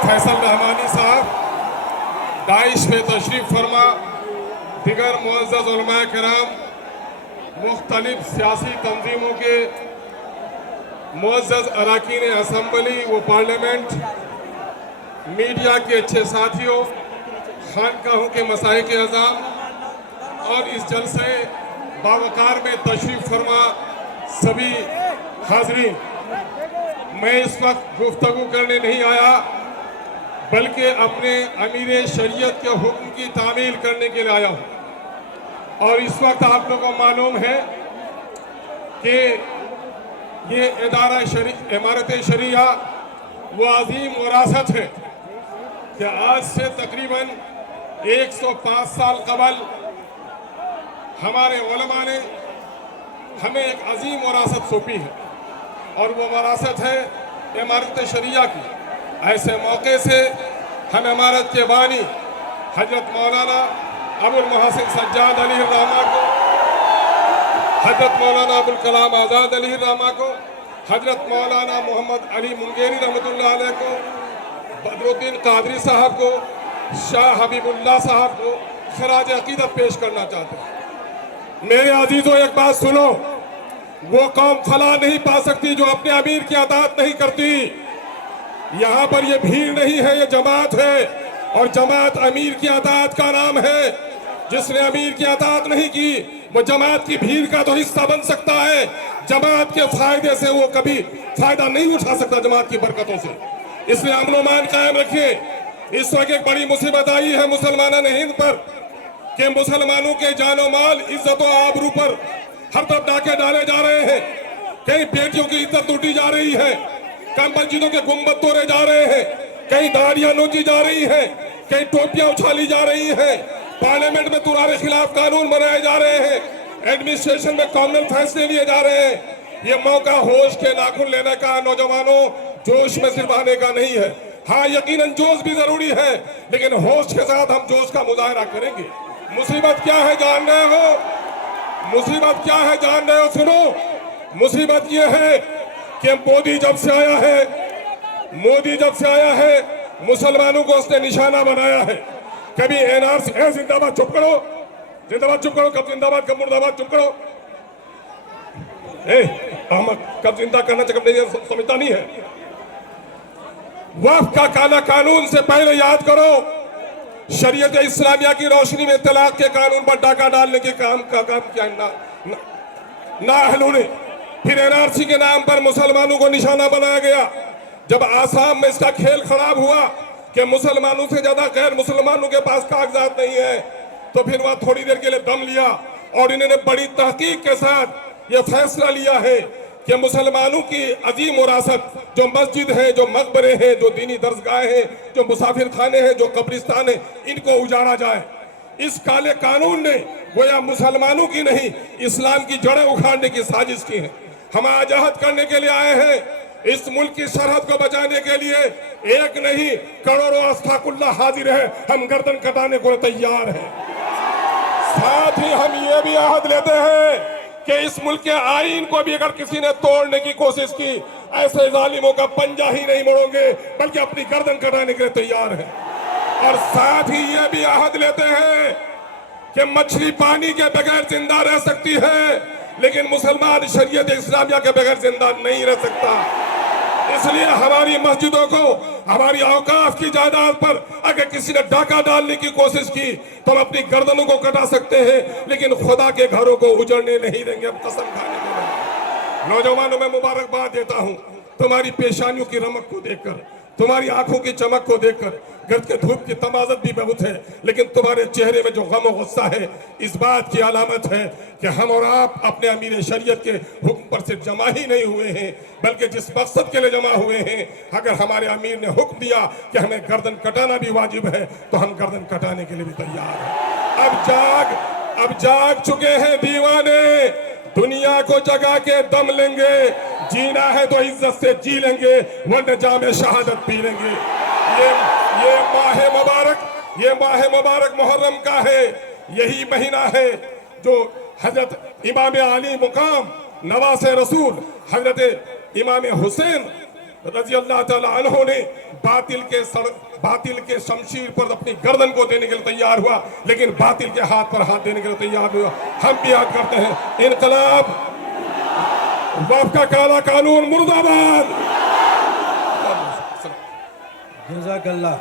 फैसल रहमानी साहब दाइश में तशरीफ़ फरमा, दिगर मुअज़्ज़ज़ उलमा किराम, मुख्तलिफ सियासी तंजीमों के मुअज़्ज़ज़ अरकान असम्बली व पार्लियामेंट, मीडिया के अच्छे साथियों, खानकाहों के मसाइक के अज़ाम और इस जलसे बावकार में तशरीफ़ फरमा सभी हाज़रीन, मैं इस वक्त गुफ्तगू करने नहीं आया बल्कि अपने अमीर शरीयत के हुक्म की तामील करने के लिए आया हूँ। और इस वक्त आप लोगों को मालूम है कि ये इमारत शरिया वो अजीम विरासत है कि आज से तकरीबन 105 साल कबल हमारे उलमा ने हमें एक अजीम विरासत सौंपी है और वो विरासत है इमारत शरिया की। ऐसे मौके से हम इमारत के बानी हजरत मौलाना अबुल मोहसिन सज्जाद अली रहमा को, हजरत मौलाना अबुल कलाम आज़ाद अली रहमा को, हजरत मौलाना मोहम्मद अली मुंगेरी रहमतुल्लाह अलैह को, बदरुद्दीन कादरी साहब को, शाह हबीबुल्लाह साहब को खराज अकीदत पेश करना चाहते हैं। मेरे अजीजों, एक बात सुनो, वो कौम फला नहीं पा सकती जो अपने अमीर की अताअत नहीं करती। यहाँ पर ये भीड़ नहीं है, ये जमात है और जमात अमीर की अताअत का नाम है। जिसने अमीर की अताअत नहीं की वो जमात की भीड़ का तो हिस्सा बन सकता है, जमात के फायदे से वो कभी फायदा नहीं उठा सकता, जमात की बरकतों से। इसलिए अमन और अमान कायम रखिए। इस वक्त एक बड़ी मुसीबत आई है मुसलमानों हिंद पर कि मुसलमानों के जानो माल, इज्जत और आबरू पर हर तरफ डाके डाले जा रहे हैं। कई बेटियों की इज्जत लूटी जा रही है, कई मस्जिदों के गुंबद तोड़े जा रहे हैं, कई दाढ़ियां नोची जा रही हैं, कई टोपियां उछाली जा रही हैं, पार्लियामेंट में तुम्हारे खिलाफ कानून बनाए जा रहे हैं, एडमिनिस्ट्रेशन में कॉमनल फैसले लिए जा रहे हैं। ये मौका होश के नाखून लेने का, नौजवानों, जोश में सिर्फ आने का नहीं है। हाँ, यकीनन जोश भी जरूरी है, लेकिन होश के साथ हम जोश का मुजाहरा करेंगे। मुसीबत क्या है जान रहे हो? मुसीबत क्या है जान रहे हो? सुनो, मुसीबत ये है कि मोदी जब से आया है मुसलमानों को उसने निशाना बनाया है। कभी एनआरसी जिंदाबाद, चुप करो, जिंदाबाद चुप करो, कब जिंदाबाद कब मुर्दाबाद, चुप करो। अहमद कब जिंदा करना चाहिए, कब नहीं, समझता नहीं है। वक्फ का काला कानून से पहले याद करो, शरीयत इस्लामिया की रोशनी में तलाक के कानून पर डाका डालने के काम किया नाअहलों ने। फिर एनआरसी के नाम पर मुसलमानों को निशाना बनाया गया। जब आसाम में इसका खेल खराब हुआ कि मुसलमानों से ज्यादा गैर मुसलमानों के पास कागजात नहीं है, तो फिर वह थोड़ी देर के लिए दम लिया और इन्होंने बड़ी तहकीक के साथ यह फैसला लिया है कि मुसलमानों की अजीम विरासत, जो मस्जिद है, जो मकबरे हैं, जो दीनी दरसगाह हैं, जो मुसाफिर खाने हैं, जो कब्रिस्तान है, इनको उजाड़ा जाए। इस काले कानून ने गोया मुसलमानों की नहीं, इस्लाम की जड़ें उखाड़ने की साजिश की है। हम आजाद करने के लिए आए हैं, इस मुल्क की सरहद को बचाने के लिए एक नहीं करोड़ों अस्ताकुल्लाह हाजिर है, हम गर्दन कटाने को तैयार हैं। साथ ही हम ये भी अहद लेते हैं कि इस मुल्क के आईन को भी अगर किसी ने तोड़ने की कोशिश की, ऐसे जालिमों का पंजा ही नहीं मोड़ोगे बल्कि अपनी गर्दन कटाने के लिए तैयार है। और साथ ही ये भी अहद लेते हैं कि मछली पानी के बगैर जिंदा रह सकती है, लेकिन मुसलमान शरीयत इस्लामिया के बगैर जिंदा नहीं रह सकता। इसलिए हमारी मस्जिदों को, हमारी औकाफ की जायदाद पर अगर किसी ने डाका डालने की कोशिश की तो हम अपनी गर्दनों को कटा सकते हैं, लेकिन खुदा के घरों को उजड़ने नहीं देंगे, हम कसम खाने के लिए। नौजवानों में मुबारकबाद देता हूँ तुम्हारी पेशानियों की रमक को देखकर, तुम्हारी आंखों की चमक को देखकर। गर्द के धूप की तमाजत भी बहुत है, लेकिन तुम्हारे चेहरे में जो गम और गुस्सा है, इस बात की अलामत है कि हम और आप अपने अमीर शरीयत के हुक्म पर सिर्फ जमा ही नहीं हुए हैं, बल्कि जिस मकसद के लिए जमा हुए हैं। अगर हमारे अमीर ने हुक्म दिया कि हमें गर्दन कटाना भी वाजिब है, तो हम गर्दन कटाने के लिए भी तैयार हैं। अब जाग चुके हैं दीवाने, दुनिया को जगा के दम लेंगे। जीना है तो इज्जत से जी लेंगे, वरना जामे शहादत पी लेंगे। ये माह मुबारक मुहर्रम का है, यही महीना है जो हजरत इमाम आली मुकाम नवासे रसूल हजरत इमाम हुसैन रजी अल्लाह ताला अन्हों ने बातिल के शमशीर पर अपनी गर्दन को देने के लिए तैयार हुआ, लेकिन बातिल के हाथ पर हाथ देने के लिए तैयार हुआ। हम भी याद करते हैं, इनकलाब, वफ का काला कानून मुर्दाबाद। जज़ाकल्लाह।